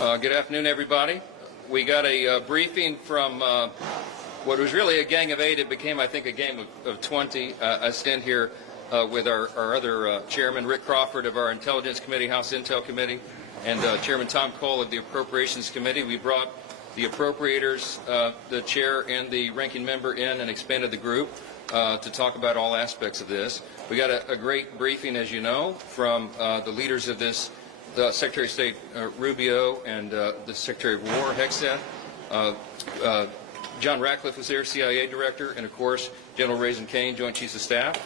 Good afternoon, everybody. We got a briefing from what was really a gang of 8. It became, I think, a game of 20. I stand here with our other chairman, Rick Crawford, of our Intelligence Committee, House Intel Committee, and Chairman Tom Cole of the Appropriations Committee. We brought the appropriators, the chair and the ranking member in and expanded the group to talk about all aspects of this. We got a great briefing, as you know, from the leaders of this, the Secretary of State Rubio and the Secretary of War Hegseth. John Ratcliffe was there, CIA Director, and of course General Raisin Kane, Joint Chiefs of Staff.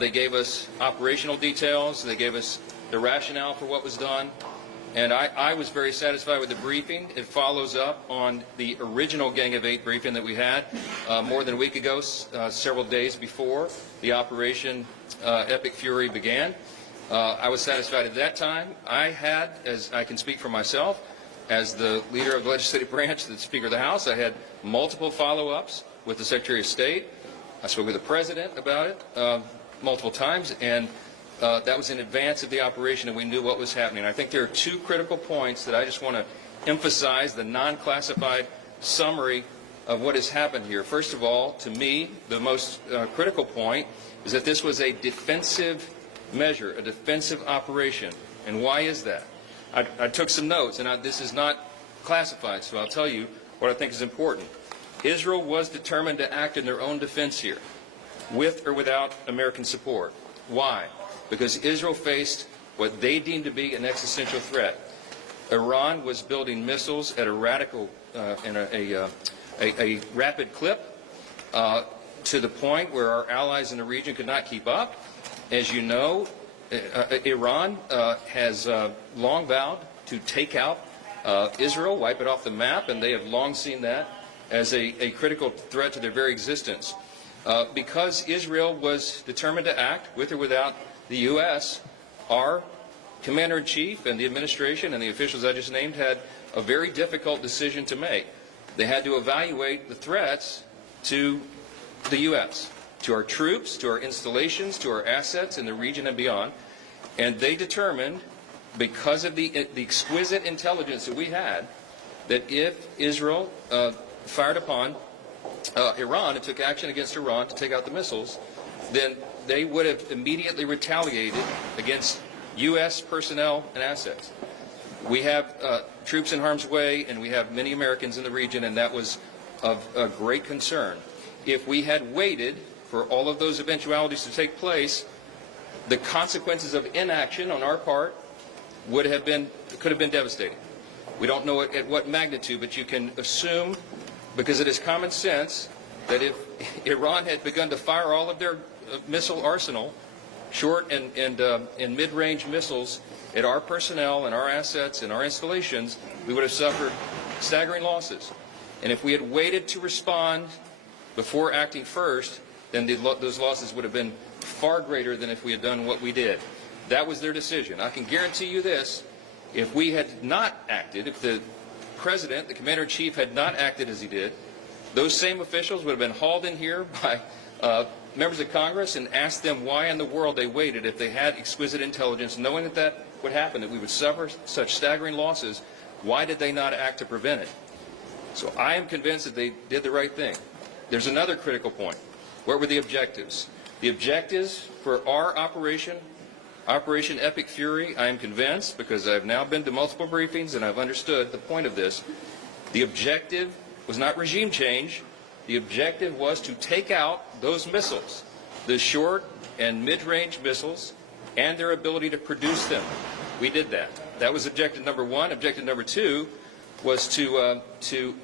They gave us operational details. They gave us the rationale for what was done. And I was very satisfied with the briefing. It follows up on the original Gang of 8 briefing that we had more than a week ago, several days before the Operation Epic Fury began. I was satisfied at that time. I had, as I can speak for myself, as the leader of the legislative branch, the Speaker of the House, I had multiple follow-ups with the Secretary of State. I spoke with the President about it multiple times, and that was in advance of the operation, and we knew what was happening. I think there are two critical points that I just want to emphasize, the non-classified summary of what has happened here. First of all, to me, the most critical point is that this was a defensive measure, a defensive operation. And why is that? I took some notes, and this is not classified, so I'll tell you what I think is important. Israel was determined to act in their own defense here, with or without American support. Why? Because Israel faced what they deemed to be an existential threat. Iran was building missiles at a radical and a rapid clip to the point where our allies in the region could not keep up. As you know, Iran has long vowed to take out Israel, wipe it off the map, and they have long seen that as a critical threat to their very existence. Because Israel was determined to act, with or without the U.S., our Commander-in-Chief and the administration and the officials I just named had a very difficult decision to make. They had to evaluate the threats to the U.S., to our troops, to our installations, to our assets in the region and beyond. And they determined, because of the exquisite intelligence that we had, that if Israel fired upon Iran and took action against Iran to take out the missiles, then they would have immediately retaliated against U.S. personnel and assets. We have troops in harm's way, and we have many Americans in the region, and that was of great concern. If we had waited for all of those eventualities to take place, the consequences of inaction on our part could have been devastating. We don't know at what magnitude, but you can assume, because it is common sense, that if Iran had begun to fire all of their missile arsenal, short and mid-range missiles, at our personnel and our assets and our installations, we would have suffered staggering losses. And if we had waited to respond before acting first, then those losses would have been far greater than if we had done what we did. That was their decision. I can guarantee you this: if we had not acted, if the President, the Commander-in-Chief, had not acted as he did, those same officials would have been hauled in here by members of Congress and asked them why in the world they waited if they had exquisite intelligence, knowing that that would happen, that we would suffer such staggering losses. Why did they not act to prevent it? So I am convinced that they did the right thing. There's another critical point. What were the objectives? The objectives for our Operation Epic Fury, I am convinced, because I've now been to multiple briefings and I've understood the point of this, the objective was not regime change. The objective was to take out those missiles, the short and mid-range missiles, and their ability to produce them. We did that. That was objective number one. Objective number two was to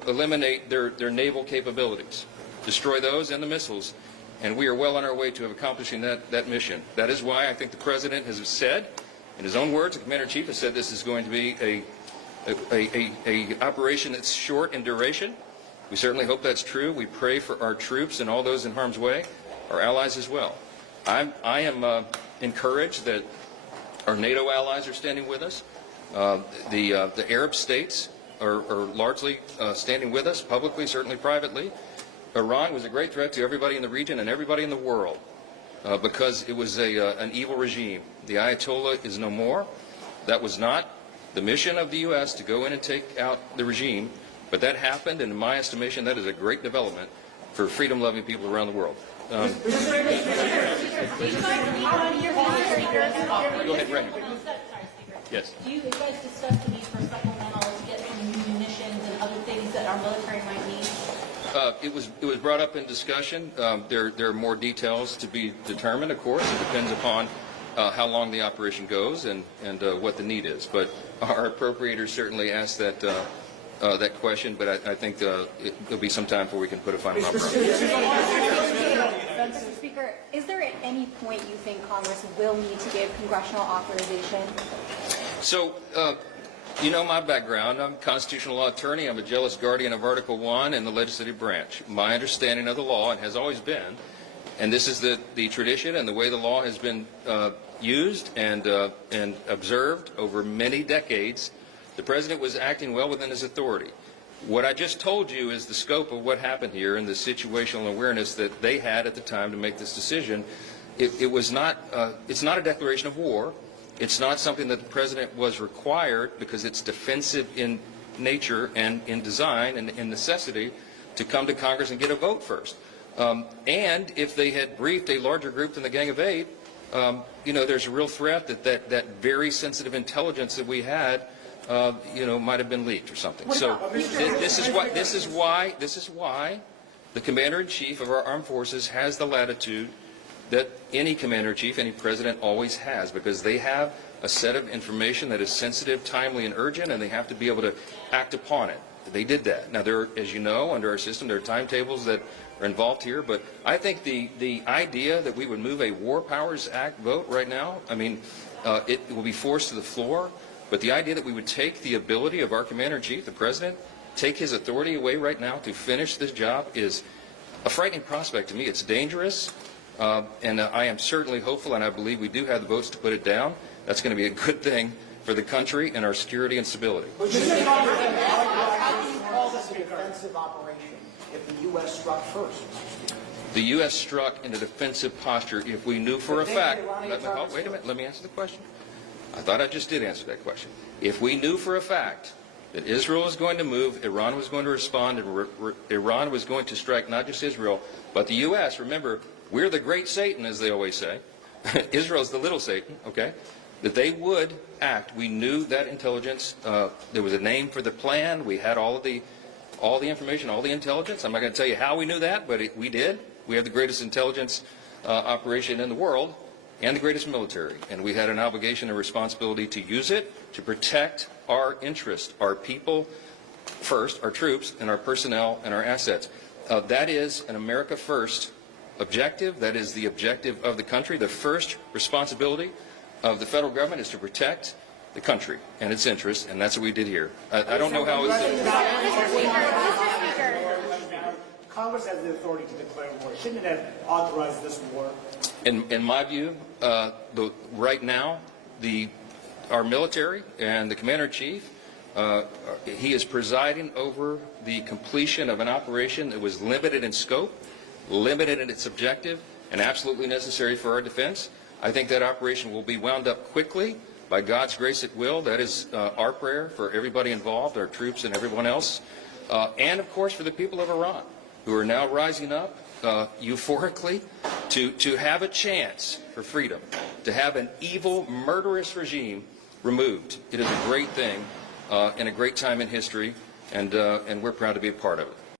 eliminate their naval capabilities, destroy those and the missiles. And we are well on our way to accomplishing that mission. That is why I think the President has said, in his own words, the Commander-in-Chief has said this is going to be a operation that's short in duration. We certainly hope that's true. We pray for our troops and all those in harm's way, our allies as well. I am encouraged that our NATO allies are standing with us. The Arab states are largely standing with us, publicly, certainly privately. Iran was a great threat to everybody in the region and everybody in the world because it was an evil regime. The Ayatollah is no more. That was not the mission of the U.S. to go in and take out the regime, but that happened, and in my estimation, that is a great development for freedom-loving people around the world. Go ahead, Randy. Yes. Do you guys discuss the need for supplemental to get some new munitions and other things that our military might need? It was brought up in discussion. There are more details to be determined, of course. It depends upon how long the operation goes and what the need is. But our appropriators certainly asked that question, but I think there'll be some time before we can put a final number on it. Mr. Speaker, is there at any point you think Congress will need to give congressional authorization? So, you know my background. I'm a constitutional law attorney. I'm a jealous guardian of Article 1 and the legislative branch. My understanding of the law, and has always been, and this is the tradition and the way the law has been used and observed over many decades, the President was acting well within his authority. What I just told you is the scope of what happened here and the situational awareness that they had at the time to make this decision. It's not a declaration of war. It's not something that the President was required, because it's defensive in nature and in design and in necessity, to come to Congress and get a vote first. And if they had briefed a larger group than the Gang of Eight, there's a real threat that very sensitive intelligence that we had might have been leaked or something. So this is why the Commander-in-Chief of our armed forces has the latitude that any Commander-in-Chief, any President always has, because they have a set of information that is sensitive, timely, and urgent, and they have to be able to act upon it. They did that. Now, as you know, under our system, there are timetables that are involved here, but I think the idea that we would move a War Powers Act vote right now, it will be forced to the floor. But the idea that we would take the ability of our Commander-in-Chief, the President, take his authority away right now to finish this job is a frightening prospect to me. It's dangerous, and I am certainly hopeful, and I believe we do have the votes to put it down. That's going to be a good thing for the country and our security and stability. How do you call this a defensive operation if the U.S. struck first? The U.S. struck in a defensive posture if we knew for a fact. Wait a minute. Let me answer the question. I thought I just did answer that question. If we knew for a fact that Israel was going to move, Iran was going to respond, and Iran was going to strike not just Israel, but the U.S., remember, we're the great Satan, as they always say. Israel's the little Satan, okay? That they would act. We knew that intelligence. There was a name for the plan. We had all the information, all the intelligence. I'm not going to tell you how we knew that, but we did. We have the greatest intelligence operation in the world, and the greatest military, and we had an obligation and responsibility to use it to protect our interests, our people first, our troops, and our personnel and our assets. That is an America First objective. That is the objective of the country. The first responsibility of the federal government is to protect the country and its interests, and that's what we did here. I don't know how it was Congress has the authority to declare war. Shouldn't it have authorized this war? In my view, right now, our military and the Commander-in-Chief, he is presiding over the completion of an operation that was limited in scope, limited in its objective, and absolutely necessary for our defense. I think that operation will be wound up quickly. By God's grace, it will. That is our prayer for everybody involved, our troops and everyone else, and, of course, for the people of Iran, who are now rising up euphorically to have a chance for freedom, to have an evil, murderous regime removed. It is a great thing and a great time in history, and we're proud to be a part of it.